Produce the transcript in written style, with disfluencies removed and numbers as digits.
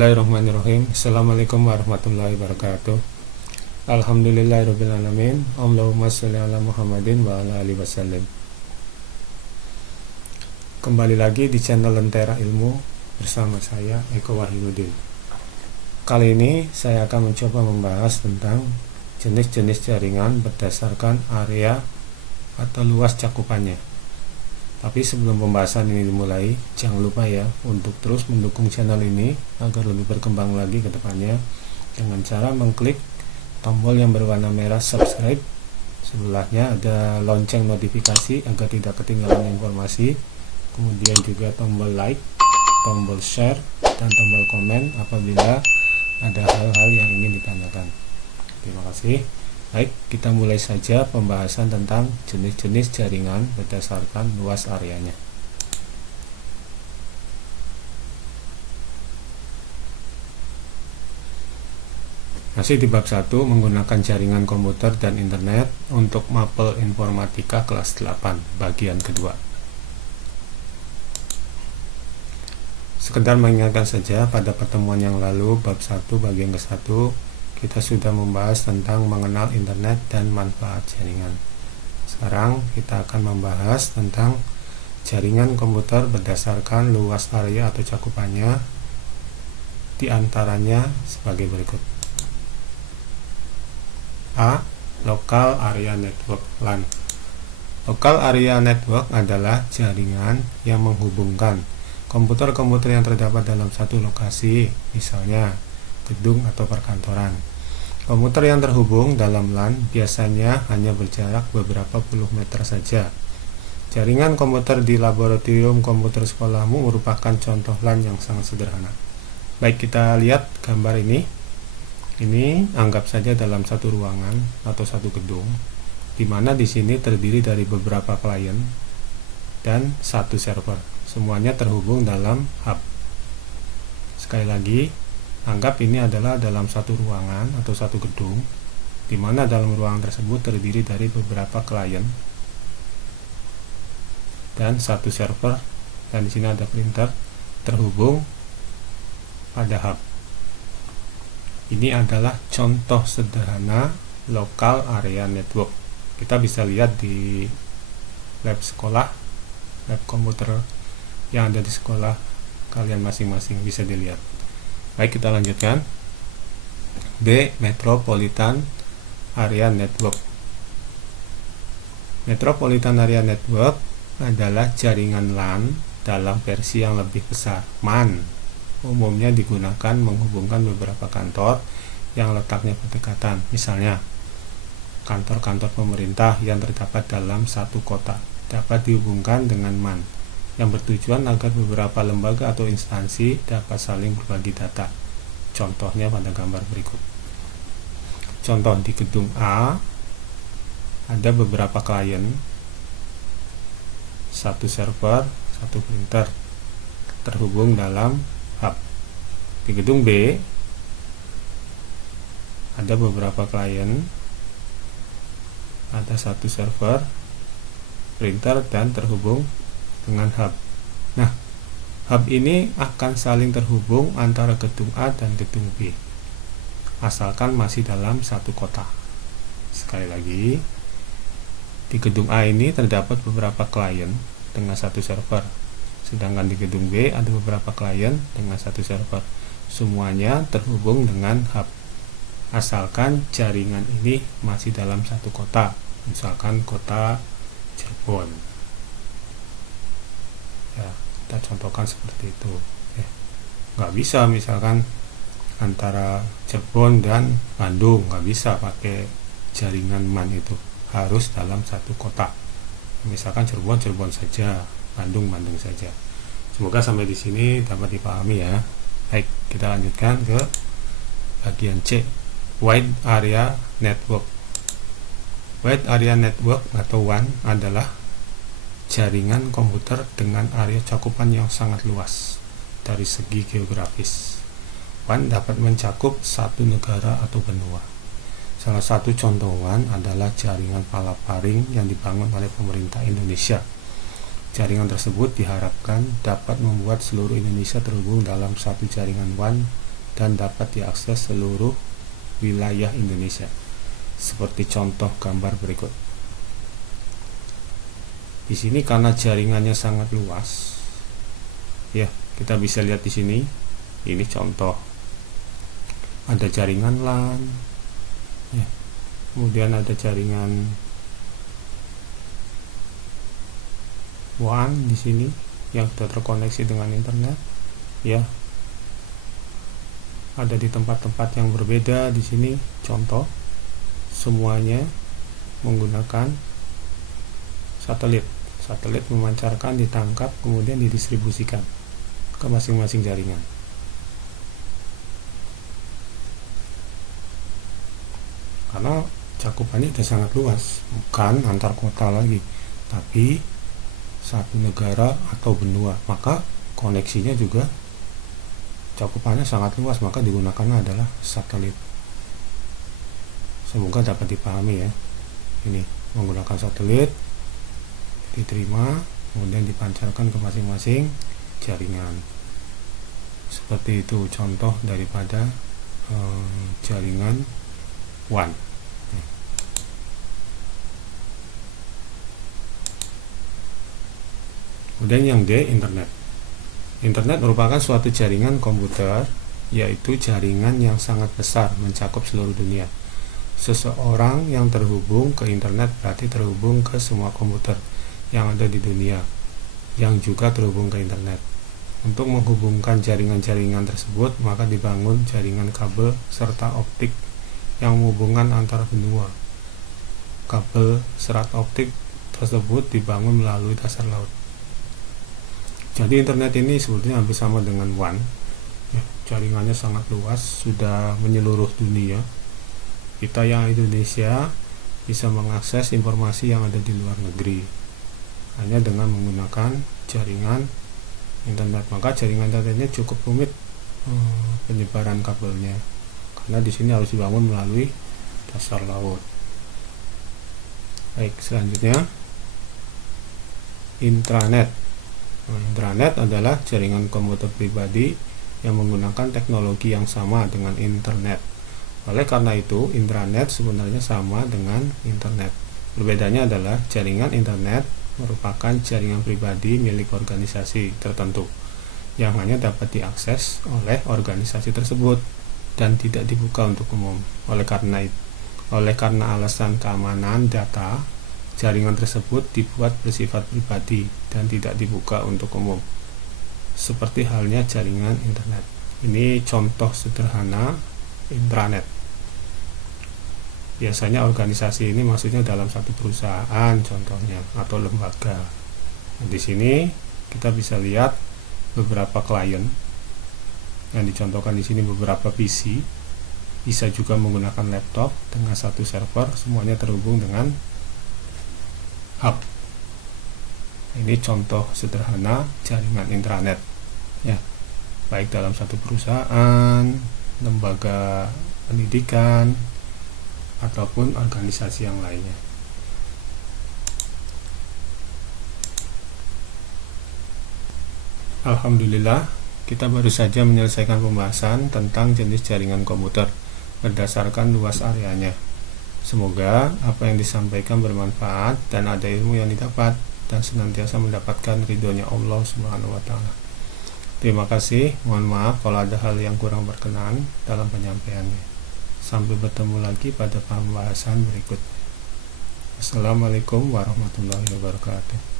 Bismillahirrahmanirrahim. Assalamualaikum warahmatullahi wabarakatuh. Alhamdulillahirrabbilalamin. Allahumma sholli ala Muhammadin wa ala alihi wasallim. Kembali lagi di channel Lentera Ilmu bersama saya Eko Wahyudin. Kali ini saya akan mencoba membahas tentang jenis-jenis jaringan berdasarkan area atau luas cakupannya. Tapi sebelum pembahasan ini dimulai, jangan lupa ya untuk terus mendukung channel ini agar lebih berkembang lagi ke depannya dengan cara mengklik tombol yang berwarna merah subscribe. Sebelahnya ada lonceng notifikasi agar tidak ketinggalan informasi. Kemudian juga tombol like, tombol share, dan tombol komen apabila ada hal-hal yang ingin ditanyakan. Terima kasih. Baik, kita mulai saja pembahasan tentang jenis-jenis jaringan berdasarkan luas areanya. Masih di bab 1, menggunakan jaringan komputer dan internet untuk mapel informatika kelas 8, bagian kedua. Sekedar mengingatkan saja, pada pertemuan yang lalu, bab 1 bagian ke-1, kita sudah membahas tentang mengenal internet dan manfaat jaringan. Sekarang kita akan membahas tentang jaringan komputer berdasarkan luas area atau cakupannya, di antaranya sebagai berikut. A. Local Area Network (LAN). Local Area Network adalah jaringan yang menghubungkan komputer-komputer yang terdapat dalam satu lokasi, misalnya gedung atau perkantoran. Komputer yang terhubung dalam LAN biasanya hanya berjarak beberapa puluh meter saja. Jaringan komputer di laboratorium komputer sekolahmu merupakan contoh LAN yang sangat sederhana. Baik, kita lihat gambar ini. Ini anggap saja dalam satu ruangan atau satu gedung, di mana di sini terdiri dari beberapa klien dan satu server. Semuanya terhubung dalam hub. Sekali lagi, anggap ini adalah dalam satu ruangan atau satu gedung, di mana dalam ruangan tersebut terdiri dari beberapa klien dan satu server, dan di sini ada printer terhubung pada hub. Ini adalah contoh sederhana local area network. Kita bisa lihat di lab sekolah, lab komputer yang ada di sekolah kalian masing-masing, bisa dilihat. Baik, kita lanjutkan. B. Metropolitan Area Network. Metropolitan Area Network adalah jaringan LAN dalam versi yang lebih besar, MAN. Umumnya digunakan menghubungkan beberapa kantor yang letaknya berdekatan. Misalnya, kantor-kantor pemerintah yang terdapat dalam satu kota dapat dihubungkan dengan MAN, yang bertujuan agar beberapa lembaga atau instansi dapat saling berbagi data. Contohnya pada gambar berikut. Contoh, di gedung A ada beberapa klien, satu server, satu printer terhubung dalam hub. Di gedung B ada beberapa klien, ada satu server, printer, dan terhubung dengan hub. Nah, hub ini akan saling terhubung antara gedung A dan gedung B, asalkan masih dalam satu kota. Sekali lagi, di gedung A ini terdapat beberapa klien dengan satu server, sedangkan di gedung B ada beberapa klien dengan satu server. Semuanya terhubung dengan hub, asalkan jaringan ini masih dalam satu kota, misalkan kota Cirebon. Ya, kita contohkan seperti itu. Nggak bisa misalkan antara Cirebon dan Bandung, nggak bisa pakai jaringan MAN itu, harus dalam satu kota. Misalkan Cirebon saja, Bandung saja. Semoga sampai di sini dapat dipahami ya. Baik, kita lanjutkan ke bagian C, Wide Area Network. Wide Area Network atau WAN adalah jaringan komputer dengan area cakupan yang sangat luas dari segi geografis. WAN dapat mencakup satu negara atau benua. Salah satu contoh WAN adalah jaringan palaparing yang dibangun oleh pemerintah Indonesia. Jaringan tersebut diharapkan dapat membuat seluruh Indonesia terhubung dalam satu jaringan WAN dan dapat diakses seluruh wilayah Indonesia. Seperti contoh gambar berikut. Di sini karena jaringannya sangat luas, ya kita bisa lihat di sini. Ini contoh, ada jaringan LAN, ya. Kemudian ada jaringan WAN di sini yang sudah terkoneksi dengan internet, ya. Ada di tempat-tempat yang berbeda di sini. Contoh, semuanya menggunakan satelit. Satelit memancarkan, ditangkap, kemudian didistribusikan ke masing-masing jaringan. Karena cakupannya sudah sangat luas, bukan antar kota lagi, tapi satu negara atau benua, maka koneksinya juga cakupannya sangat luas, maka digunakannya adalah satelit. Semoga dapat dipahami ya. Ini menggunakan satelit, diterima, kemudian dipancarkan ke masing-masing jaringan. Seperti itu contoh daripada jaringan WAN. Kemudian yang D, internet. Internet merupakan suatu jaringan komputer, yaitu jaringan yang sangat besar mencakup seluruh dunia. Seseorang yang terhubung ke internet berarti terhubung ke semua komputer yang ada di dunia yang juga terhubung ke internet. Untuk menghubungkan jaringan-jaringan tersebut, maka dibangun jaringan kabel serta optik yang menghubungkan antar benua. Kabel serat optik tersebut dibangun melalui dasar laut. Jadi internet ini sebetulnya hampir sama dengan WAN, ya, jaringannya sangat luas, sudah menyeluruh dunia. Kita yang Indonesia bisa mengakses informasi yang ada di luar negeri hanya dengan menggunakan jaringan internet. Maka jaringan internetnya cukup rumit penyebaran kabelnya, karena di sini harus dibangun melalui dasar laut. Baik, selanjutnya intranet. Intranet adalah jaringan komputer pribadi yang menggunakan teknologi yang sama dengan internet. Oleh karena itu, intranet sebenarnya sama dengan internet. Perbedaannya adalah jaringan internet merupakan jaringan pribadi milik organisasi tertentu yang hanya dapat diakses oleh organisasi tersebut dan tidak dibuka untuk umum. Oleh karena alasan keamanan data, jaringan tersebut dibuat bersifat pribadi dan tidak dibuka untuk umum, seperti halnya jaringan internet. Ini contoh sederhana intranet. Biasanya organisasi ini maksudnya dalam satu perusahaan contohnya atau lembaga. Nah, di sini kita bisa lihat beberapa klien yang dicontohkan di sini, beberapa PC, bisa juga menggunakan laptop dengan satu server, semuanya terhubung dengan hub. Ini contoh sederhana jaringan intranet, ya, baik dalam satu perusahaan, lembaga pendidikan, ataupun organisasi yang lainnya. Alhamdulillah, kita baru saja menyelesaikan pembahasan tentang jenis jaringan komputer berdasarkan luas areanya. Semoga apa yang disampaikan bermanfaat dan ada ilmu yang didapat dan senantiasa mendapatkan ridhonya Allah Subhanahu wa Ta'ala. Terima kasih, mohon maaf kalau ada hal yang kurang berkenan dalam penyampaiannya. Sampai bertemu lagi pada pembahasan berikutnya. Assalamualaikum warahmatullahi wabarakatuh.